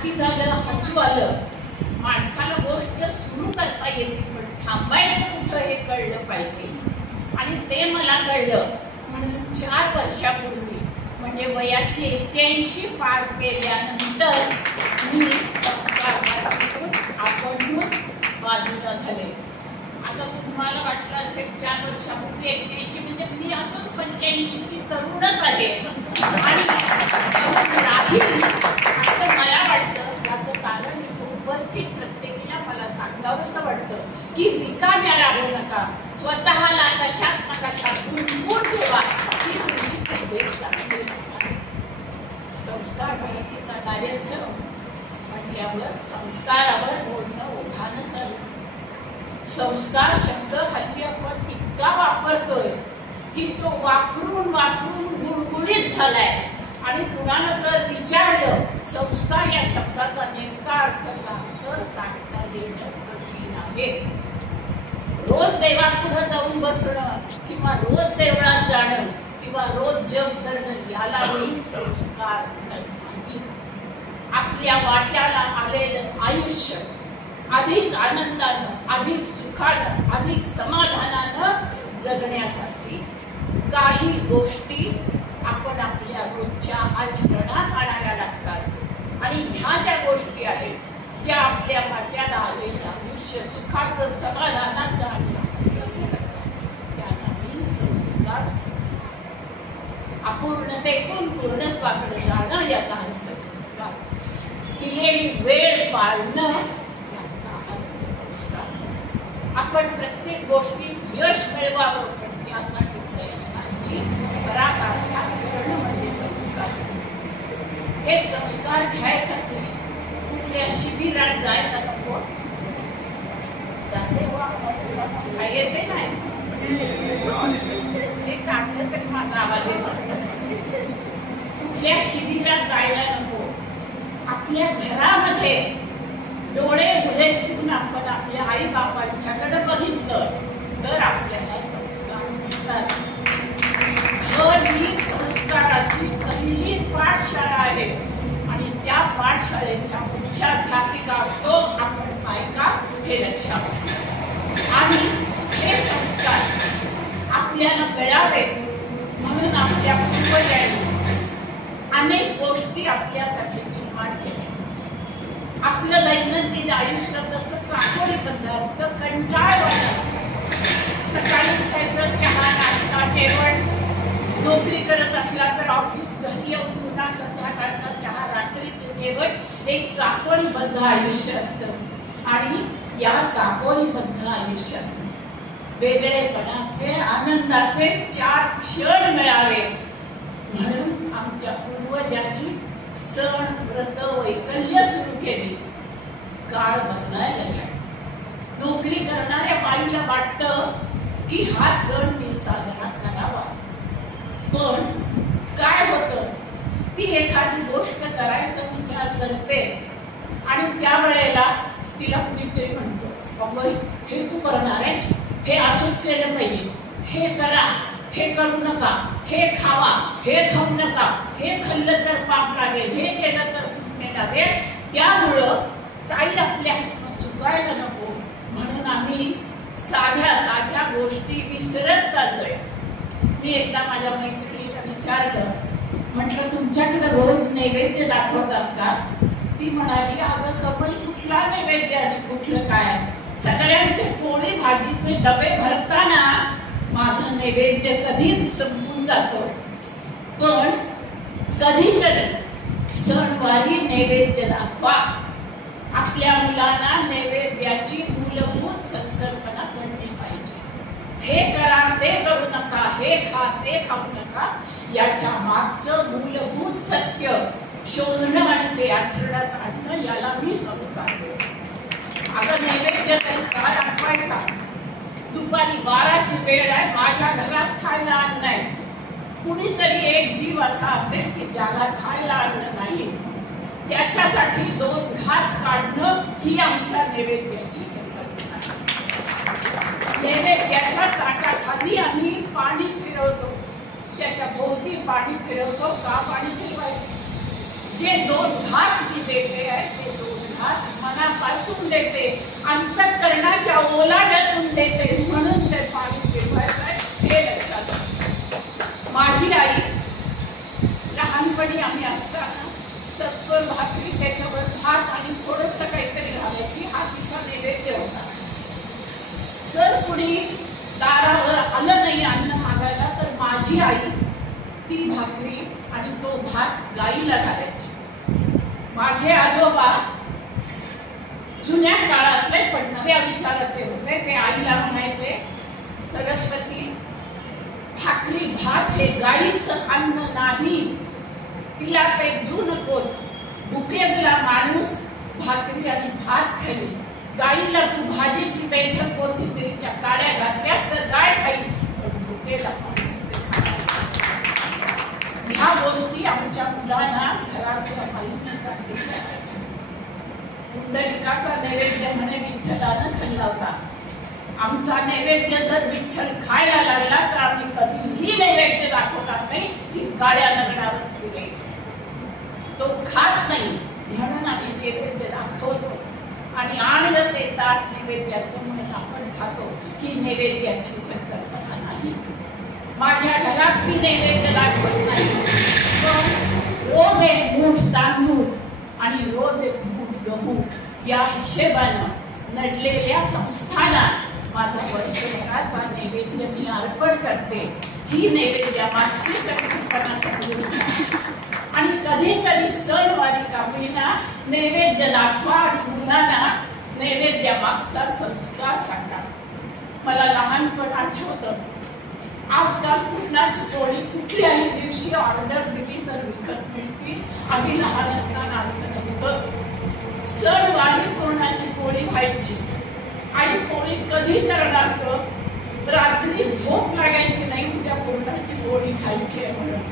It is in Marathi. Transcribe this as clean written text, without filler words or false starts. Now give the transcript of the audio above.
हाती झालं, हसू आलं, माणसाला गोष्ट सुरू करता येते, पण थांबायचं कुठं हे कळलं पाहिजे. आणि ते मला कळलं म्हणून 4 वर्षापूर्वी, म्हणजे वयाची 81 पार केल्यानंतर मी संस्कार भारतीतून आपण बाजूला झाले. आता तुम्हाला वाटलं असेल 4 वर्षापूर्वी 81 म्हणजे मी अजून 85ची तरुणच आहे आणि राहील असं मला वाटतं. याचं कारण इथं उपस्थित प्रत्येकीला मला सांगावंसं वाटतं की रिकाम्या राहू नका, स्वतःला कशात ना कशात गुंतवून ठेवा की तुमची तब्येत चांगली राहणार. संस्कार भारतीचा कार्यक्रम म्हटल्यावर संस्कारावर बोलणं ओढानं चालू. संस्कार शब्द हल्ली आपण इतका वापरतोय की तो वापरून वापरून गुळगुळीत झालाय. आणि कुणाला जर विचारलं संस्कार या शब्दाचा नेमका अर्थ सांग तर सांगता येणं कठीण आहे. रोज देवापुढे जाऊन बसणं किंवा रोज देवळात जाणं किंवा रोज जप करणं याला संस्कार नाही. आपल्या वाट्याला आलेलं आयुष्य अधिक आनंदानं, अधिक सुखानं, अधिक समाधानानं जगण्यासाठी काही गोष्टी आपण आपल्या रोजच्या आचरणात आणाव्या लागतात. आणि ह्या ज्या गोष्टी आहेत ज्या आपल्या वाट्याला आलेलं आयुष्य सुखाचं, समाधानाचं आणि त्यांना संस्कार. अपूर्णतेतून पूर्णत्वाकडे जाणं याचा अर्थ संस्कार. दिलेली वेळ पाळणं आपण प्रत्येक गोष्टीत यश मिळवावं पण त्यासाठी प्रयत्नांची पराकाष्ठा करणं म्हणजे संस्कार. हे संस्कार घ्यायसाठी कुठल्या शिबिरात जायला नको. येते नाही हे काढलं तरी माझा आवाज येतो. कुठल्या शिबिरात जायला नको. आपल्या घरामध्ये डोळे उघडे ठेवून आपण आपल्या आई बापांच्याकडे बघितलं तर आपल्याला संस्कार मिळतात. घर ही संस्काराची पहिली पाठशाळा आहे आणि त्या पाठशाळेच्या मुख्याध्यापिका असतो आपण बायका हे लक्षात. आणि हे संस्कार आपल्याला मिळावे म्हणून आपल्या पूर्वजांनी अनेक गोष्टी आपल्यासाठी निर्माण केल्या. आपलं दैनंदिन आयुष्य जसं चाकोरीबद्ध असतं, कंटाळवाणं असतं. सकाळी उठायचं, चहा, नाश्ता, जेवण. नोकरी करत असला तर ऑफिस, घरी येऊन पुन्हा संध्याकाळचा चहा, रात्रीचं जेवण. एक चाकोरीबद्ध आयुष्य असतं आणि या चाकोरीबद्ध आयुष्यात वेगळेपणाचे, आनंदाचे 4 क्षण मिळावे म्हणून आमच्या पूर्वजांनी सण, व्रत, वैकल्य सुरू केली. काळ बदलायला लागला. नोकरी करणाऱ्या बाईला वाटतं की हा सण मी साजरा करावा. पण काय होतं, ती एखादी गोष्ट करायचा विचार करते आणि त्यावेळेला तिला कुणीतरी म्हणतो, बाबा हे तू करणार आहे, हे असंच केलं पाहिजे, हे करा, हे करू नका, हे खावा, हे खाऊ नका, हे खाल्लं तर पाप लागेल, हे केलं तर पुण्य लागेल. त्यामुळं काही आपल्या हातून चुकायला नको म्हणून आम्ही साध्या साध्या गोष्टी विसरत चाललोय. मी एकदा माझ्या मैत्रिणीला विचारलं, म्हटलं तुमच्याकडे रोज नैवेद्य दाखवतात का? ती म्हणाली, अगं कमल कुठला नैवेद्य आणि कुठलं काय, सगळ्यांचे पोळी भाजीचे डबे भरताना माझं नैवेद्य कधीच संपून जातो. पण कधीतरी सणवारी नैवेद्य दाखवा. आपल्या मुलांना नैवेद्याची मूलभूत संकल्पना कळली पाहिजे. हे करा, ते करू नका, हे खा, ते खाऊ नका, याच्या मागचं मूलभूत सत्य शोधणं आणि ते आचरणात आणणं याला मी संस्कार. अगं नैवेद्य तरी का दाखवायचा? दुपारी 12ची वेळ आहे, माझ्या घरात खायला अन्न नाही. कुणीतरी एक जीव असा असेल की ज्याला खायला अन्न नाही, त्याच्यासाठी 2 घास काढणं ही आमच्या नैवेद्याची संकल्पना आहे. नैवेद्याच्या ताटाखाली आम्ही पाणी फिरवतो, त्याच्या भोवती पाणी फिरवतो. का पाणी फिरवायचं? जे 2 घास मी देते आहे मनापासून देते, अंतःकरणाच्या ओलाव्यातून देते, म्हणून ते पाणी पिळवायचं आहे हे लक्षात आलं. माझी आई लहानपणी आम्ही असताना चतकोर भाकरी, त्याच्यावर भात आणि थोडंसं काहीतरी घालायची, हा तिचा नैवेद्य होता. जर कुणी दारावर आलं नाही अन्न मागायला तर माझी आई ती भाकरी आणि तो भात गाईला घालायची. माझे आजोबा जुन्या काळातले पण नव्या विचाराचे होते. ते आईला म्हणायचे, सरस्वती, भाकरी भात हे गाईचं अन्न नाही, तिला काही देऊ नकोस. भुकेला माणूस भाकरी आणि भात खाईल. गाईला तू भाजीची बैठक कोथिंबीरीच्या काड्या घातल्यास तर गाय खाईल, पण भुकेला माणूस ते खाणार. ह्या गोष्टी आमच्या मुलांना घराच्या आईने सांगितल्या पाहिजे. पुंडलिकाचा नैवेद्य म्हणे विठ्ठलानं खाल्ला होता. आमचा नैवेद्य जर विठ्ठल खायला लागला तर आम्ही कधीही नैवेद्य दाखवणार नाही की काळ्या दगडावर चिरे. तो खात नाही म्हणून आम्ही नैवेद्य दाखवतो आणि आणलं ते ताट नैवेद्याचं म्हणून आपण खातो. ही नैवेद्याची संकल्पना नाही. माझ्या घरात मी नैवेद्य दाखवत नाही, पण रोज एक मूठ तांदूळ आणि रोज एक मूठ गहू या हिशेबानं नडलेल्या संस्थानात माझा वर्षभराचा नैवेद्य मी अर्पण करते. ही नैवेद्यामागची संकल्पना समजून आणि कधी कधी सणवारी का होईना नैवेद्य दाखवा आणि मुलांना नैवेद्यामागचा संस्कार सांगा. मला लहानपण आठवतं, आजकाल पुरणाची पोळी कुठल्याही दिवशी ऑर्डर दिली तर विकत मिळते. आम्ही लहान असताना असं नव्हतं. सणवारी पुरणाची पोळी व्हायची आणि पोळी कधी करणार, रात्री झोप लागायची नाही, उद्या पुरणाची पोळी खायची आहे म्हणून.